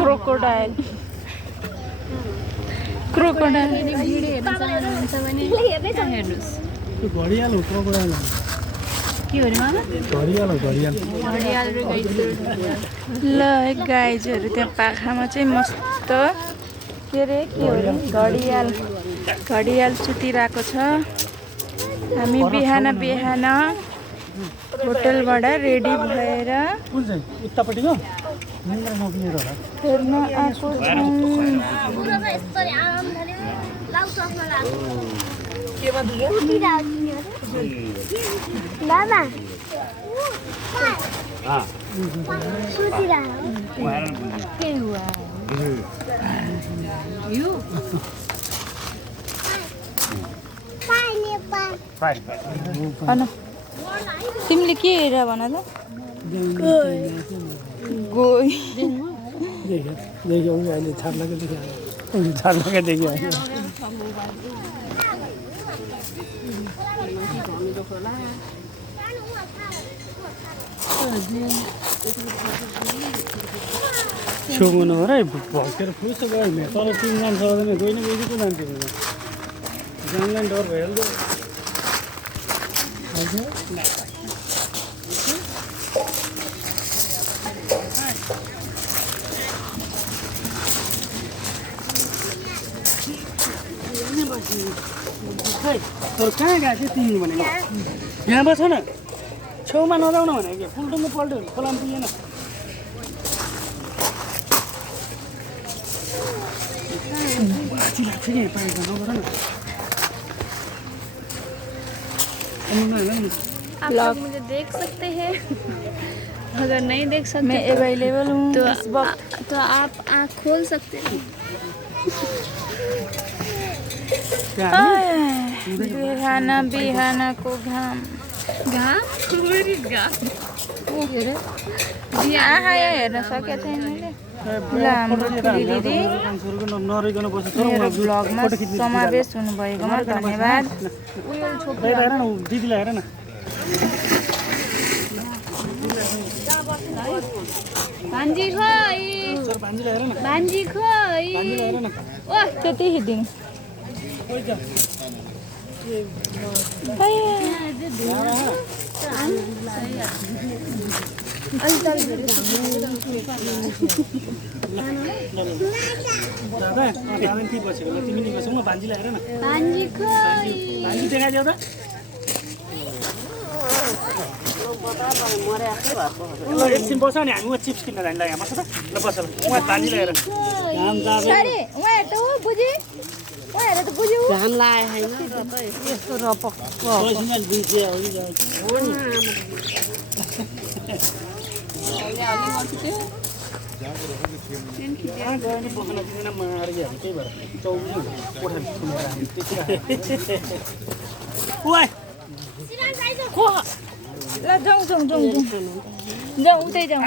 Crocodile घडियाल हो crocodile ल गाइजहरू त्यहाँ पाखामा चाहिँ मस्त के अरे घडियाल सुतिरहेको छ। हामी बिहान होटलबाट रेडी भएर उतापट्टिको निन्द्रा नपुगेर होला हेर्न आएको छौँ। बाबा के हुआ यू भन तिमीले के हेरेर भन त गोई देखियो अहिले छाड्लाकै देखियो सुगुनु हो र भक्तेर फुस गयो नि तर तिन जान सक्दैन गइ न गइ को जान्थ्यो जानलाई डर भइहाल्यो तर कहाँ गएको थियो तिमी भनेको यहाँ बस न छेउमा नजाउन भनेको के फुलटुङ्गो पल्ट्यो भने खोलामा पुगेन बाजी लाग्छ कि पाएको नगर न आप लोग मुझे देख सकते हैं अगर नहीं देख सकते मैं अवेलेबल हूँ तो आप आँख खोल सकते हैं। बिहानको घाम आहा हेर्न सकेको छैन मैले। ल हाम्रो दिदी मेरो ब्लगमा समावेश हुनुभएकोमा धन्यवाद। दिदीलाई हेर न भान्जी खोइ भान्जी खोइ ओ त्यति हिँडिदिनु भान्जीलाई हेर न भान्जी खोइ भान्जी देखाइदेऊ त एकछिन बस नि हामी चिप्स किन्न जाने यहाँ बस त ल बस उहाँ भान्जीलाई हेर सरी उहाँहरू त ऊ बुझी उहाँहरू त बुझ्यौ घाम लाग्यो छैन यस्तो रपक ल जाउँ उतै जाउँ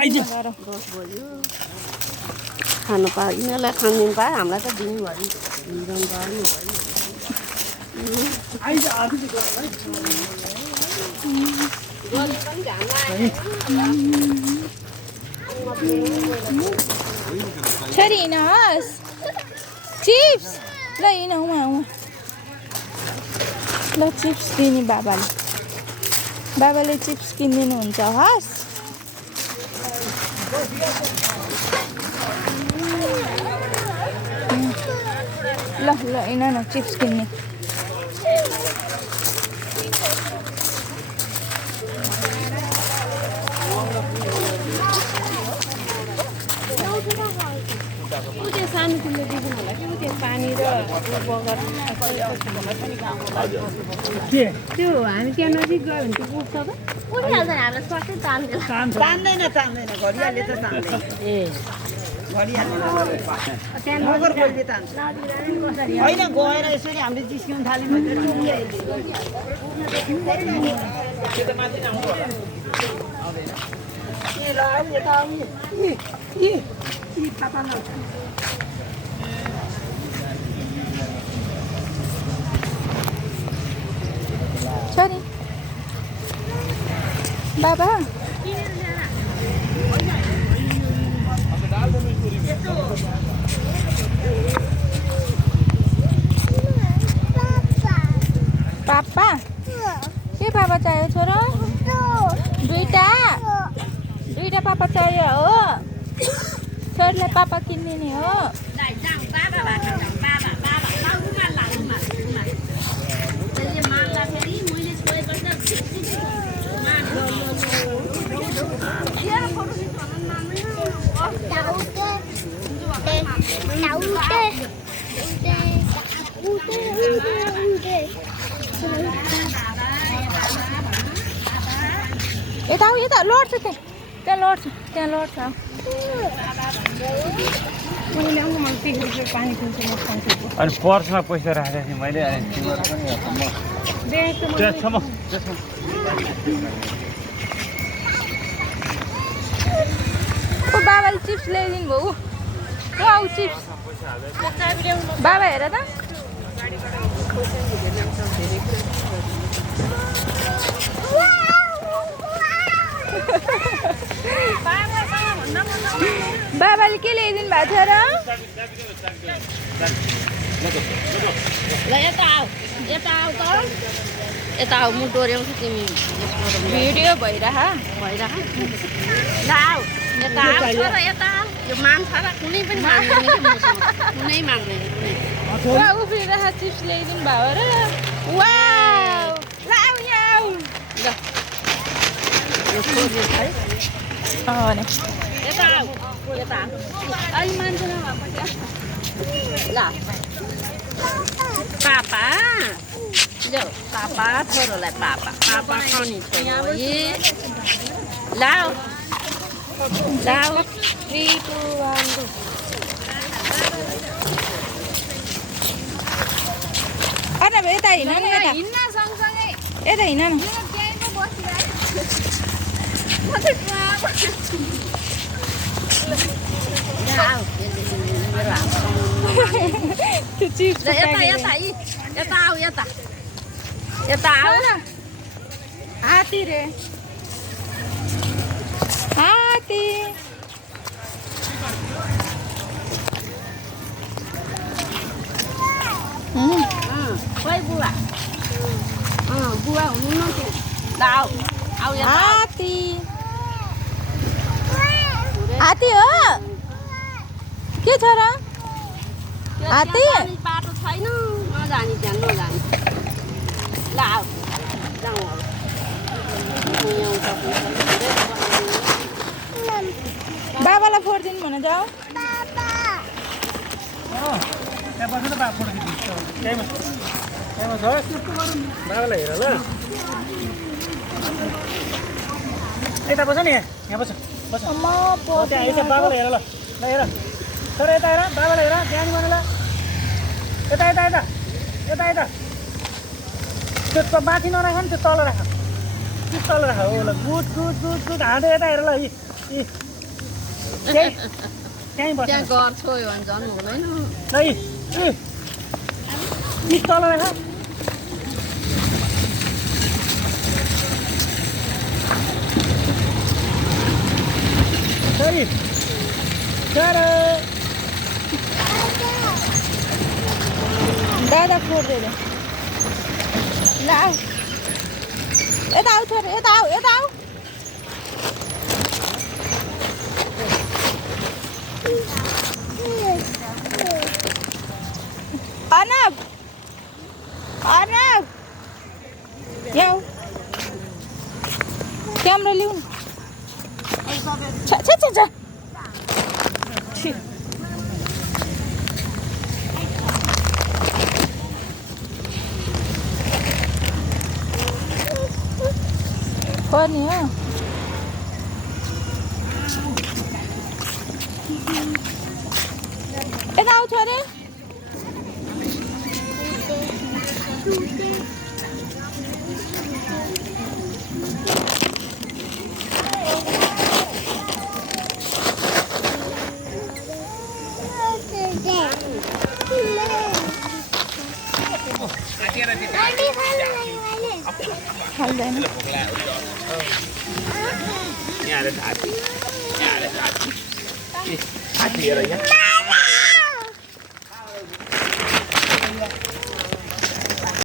खानु पायो यिनीहरूलाई खानु दिनु पायो हामीलाई त दिनभरि हिँड्नु पायो छोरी हिँड्नुहोस् चिप्स ल हिँड उहाँ ल चिप्स दिने बाबाले चिप्स किनिदिनुहुन्छ हस्। ल हिँड न चिप्स किन्ने सानो कुलो दिनु होला कि त्यो पानी र बगर त्यो हामी त्यहाँ नजिक गयो भने त्यो पुग्छ त पुगिहाल्छ नि हामीलाई सट्टै तान्दैन घडियालले त तान्दैन ए होइन गएर यसरी हामीले जिस्किनु थाल्यौँ बाबा पापा के पापा चाहियो छोरो दुईटा पापा चाहियो हो छोरीलाई पापा किनिदिने हो यता लड्छ त्यहाँ लड्छ अनि पर्समा पैसा राखेको थिएँ मैले बाबाले चिप्स ल्याइदिनु भयो आऊ चिप्स बाबा हेर त बाबाले के ल्याइदिनु भएको थियो र यता आऊ म डोर्याउँछु तिमी भिडियो भइरह यो मान्छ र कुनै पनि कुनै मान्दैन उफ्रिरह चिप्स ल्याइदिनु भयो र वाउ लाउ याउ पापा छोरोलाई पापा खाउने छोरो लाऊ 3, 2, 1 अब यता हिँड न यता हिँड न त्यो चिप्स यता आऊ हात्ती रे हात्ती खोइ बुवा हुनु न हात्ती हात्ती हो के छ र हात्ती बाटो छैन नजानी त्यहाँ नजानी ल आऊ जाउँ बाबालाई फोड दिनु भन जाऊ बाबालाई हेर ल यता बस नि यहाँ बस त्यहाँ यता बाबालाई हेर ल हेर तर यता हेर बाबालाई हेर त्यहाँ नि ल यता त्यो माथि नराख नि त्यो तल राख हो ल गुड हाँडो यता हेर ल त्यहीँ बस त्यहाँ घर छोयो भने झन् हुँदैन ल तल राख दादा फोड दे ल आऊ यता आऊ छोरी यता आऊ अर्नव यहाँ क्यामेरा लिऊ छ पर्ने हो यता आऊ छोरी खाल्दैन